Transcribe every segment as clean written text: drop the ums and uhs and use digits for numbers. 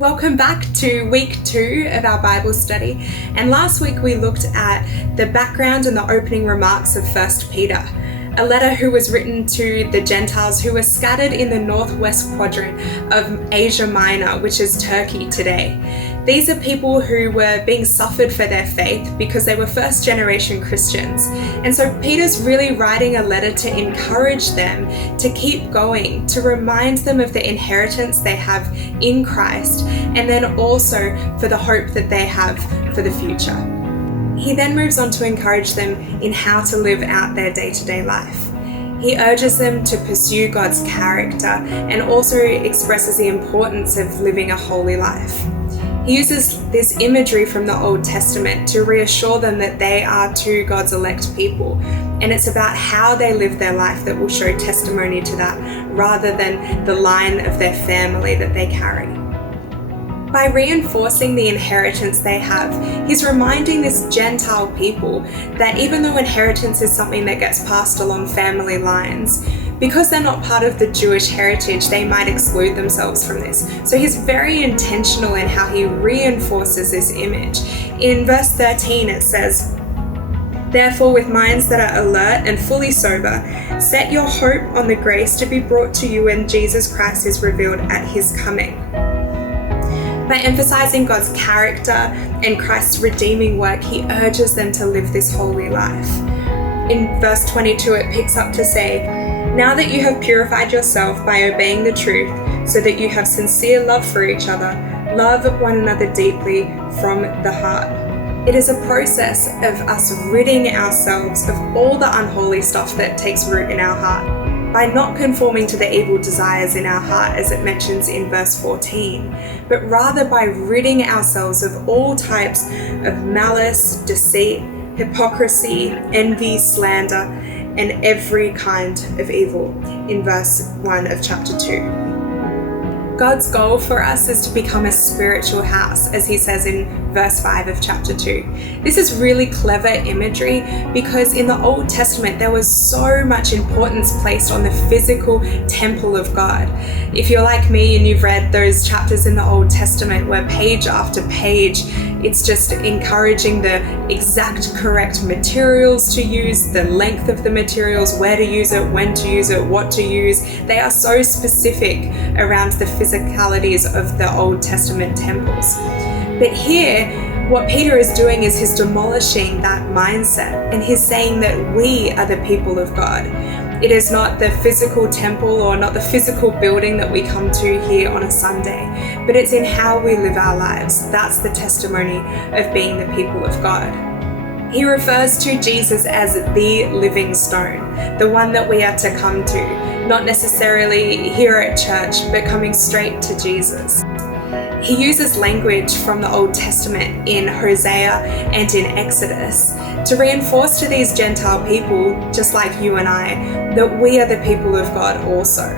Welcome back to week 2 of our Bible study. And last week we looked at the background and the opening remarks of 1 Peter, a letter who was written to the Gentiles who were scattered in the northwest quadrant of Asia Minor, which is Turkey today. These are people who were being suffered for their faith because they were first generation Christians. And so Peter's really writing a letter to encourage them to keep going, to remind them of the inheritance they have in Christ, and then also for the hope that they have for the future. He then moves on to encourage them in how to live out their day-to-day life. He urges them to pursue God's character and also expresses the importance of living a holy life. He uses this imagery from the Old Testament to reassure them that they are too God's elect people, and it's about how they live their life that will show testimony to that, rather than the line of their family that they carry. By reinforcing the inheritance they have, he's reminding this Gentile people that even though inheritance is something that gets passed along family lines, because they're not part of the Jewish heritage, they might exclude themselves from this. So he's very intentional in how he reinforces this image. In verse 13 it says, "Therefore, with minds that are alert and fully sober, set your hope on the grace to be brought to you when Jesus Christ is revealed at his coming." By emphasizing God's character and Christ's redeeming work, he urges them to live this holy life. In verse 22, it picks up to say, "Now that you have purified yourself by obeying the truth, so that you have sincere love for each other, love one another deeply from the heart." It is a process of us ridding ourselves of all the unholy stuff that takes root in our heart, by not conforming to the evil desires in our heart, as it mentions in verse 14, but rather by ridding ourselves of all types of malice, deceit, hypocrisy, envy, slander, and every kind of evil, in verse 1 of chapter 2. God's goal for us is to become a spiritual house, as he says in verse 5 of chapter 2. This is really clever imagery because in the Old Testament there was so much importance placed on the physical temple of God. If you're like me and you've read those chapters in the Old Testament where page after page it's just encouraging the exact correct materials to use, the length of the materials, where to use it, when to use it, what to use. They are so specific around the physicalities of the Old Testament temples. But here, what Peter is doing is he's demolishing that mindset, and he's saying that we are the people of God. It is not the physical temple or not the physical building that we come to here on a Sunday, but it's in how we live our lives. That's the testimony of being the people of God. He refers to Jesus as the living stone, the one that we are to come to, not necessarily here at church, but coming straight to Jesus. He uses language from the Old Testament in Hosea and in Exodus to reinforce to these Gentile people, just like you and I, that we are the people of God also.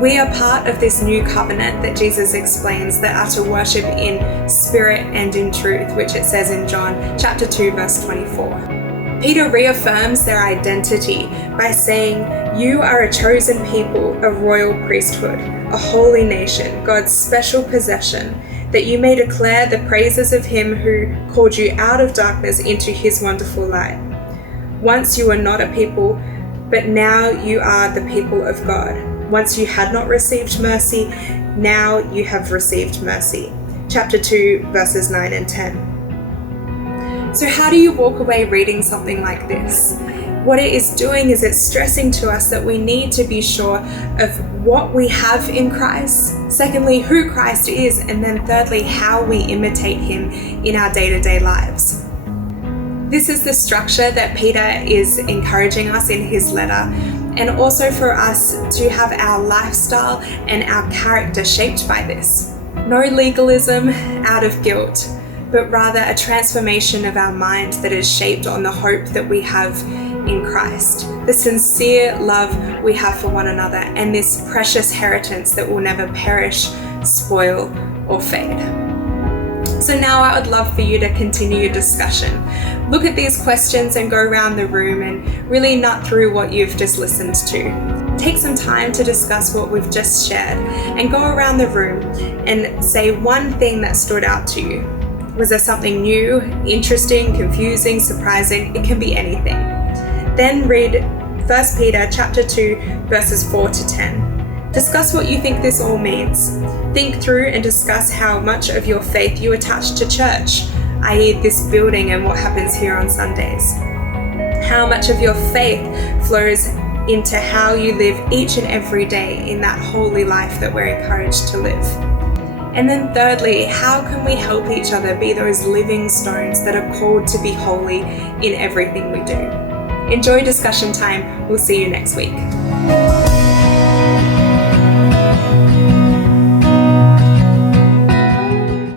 We are part of this new covenant that Jesus explains that are to worship in spirit and in truth, which it says in John chapter 2, verse 24. Peter reaffirms their identity by saying, "You are a chosen people, a royal priesthood, a holy nation, God's special possession, that you may declare the praises of him who called you out of darkness into his wonderful light. Once you were not a people, but now you are the people of God. Once you had not received mercy, now you have received mercy." Chapter 2, verses 9 and 10. So how do you walk away reading something like this? What it is doing is it's stressing to us that we need to be sure of what we have in Christ, secondly, who Christ is, and then thirdly, how we imitate him in our day-to-day lives. This is the structure that Peter is encouraging us in his letter, and also for us to have our lifestyle and our character shaped by this. No legalism out of guilt, but rather a transformation of our mind that is shaped on the hope that we have in Christ, the sincere love we have for one another, and this precious inheritance that will never perish, spoil, or fade. So now I would love for you to continue your discussion. Look at these questions and go around the room and really nut through what you've just listened to. Take some time to discuss what we've just shared and go around the room and say one thing that stood out to you. Was there something new, interesting, confusing, surprising? It can be anything. Then read 1 Peter chapter 2, verses 4 to 10. Discuss what you think this all means. Think through and discuss how much of your faith you attach to church, i.e. this building and what happens here on Sundays. How much of your faith flows into how you live each and every day in that holy life that we're encouraged to live. And then thirdly, how can we help each other be those living stones that are called to be holy in everything we do? Enjoy discussion time. We'll see you next week.